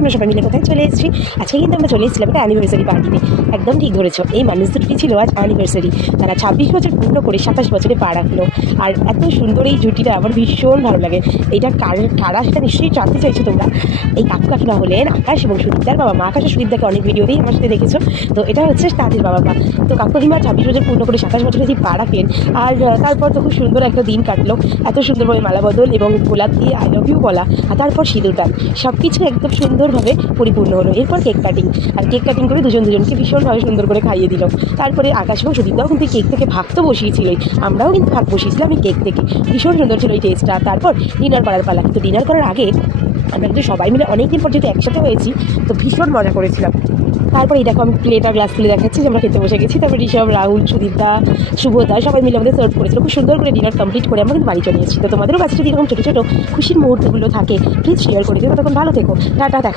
আমরা সবাই মিলে কোথায় চলে এসেছি। আজকে কিন্তু আমরা চলে এসেছিলাম একটা অ্যানিভার্সারি পার্টিতে। একদম ঠিক ধরেছ, এই মানুষ দুটি ছিল আজ অ্যানিভার্সারি। তারা 26 বছর পূর্ণ করে 27 বছরে পা রাখলো। আর এত সুন্দর এই জুটিটা আমার ভীষণ ভালো লাগে। এটা কারা সেটা নিশ্চয়ই জানতে চাইছো তোমরা। এই কাকু কাকিমা হলেন আকাশ এবং সুদীপদার বাবা মা। আকাশ ও সুদীপদাকে অনেক ভিডিওতেই আমার সাথে দেখেছো। তো এটা হচ্ছে তাদের বাবা মা। তো কাকু কাকিমা 26 বছর পূর্ণ করে 27 বছরে যে পা রাখেন। আর তারপর তো খুব সুন্দর একটা দিন কাটলো, এত সুন্দরভাবে মালা বদল এবং গোলাপ দিয়ে আই লাভ ইউ বলা, আর তারপর সিঁদুরদান, সব কিছু একদম সুন্দরভাবে পরিপূর্ণ হলো। এরপর কেক কাটিং, আর কেক কাটিং করে দুজনকে ভীষণভাবে সুন্দর করে খাইয়ে দিল। তারপরে আকাশ এবং সুদীপদাও কিন্তু কেক থেকে ভাগ তো বসিয়েছিলই, আমরাও কিন্তু ভাগ বসিয়েছিলাম এই কেক থেকে। ভীষণ সুন্দর ছিল এই টেস্টটা। তারপর ডিনার করার পালা। কিন্তু ডিনার করার আগে আমরা কিন্তু সবাই মিলে অনেকদিন পর যেহেতু একসাথে হয়েছি, তো ভীষণ মজা করেছিলাম। তারপরে এই দেখো আমি প্লেট আর গ্লাস তুলে দেখাচ্ছি যে আমরা খেতে বসে গেছি। তারপরে ঋষভ, রাহুল, সুদীপদা, শুভদা সবাই মিলে আমাদের সার্ভ করেছিল। খুব সুন্দর করে ডিনার কমপ্লিট করে আমরা কিন্তু বাড়ি চলে এসেছি। তো তোমাদেরও কাছে যদি এরকম ছোটো ছোটো খুশির মুহূর্তগুলো থাকে, প্লিজ শেয়ার করে দিও। তখন ভালো থেকো, টাটা, দেখা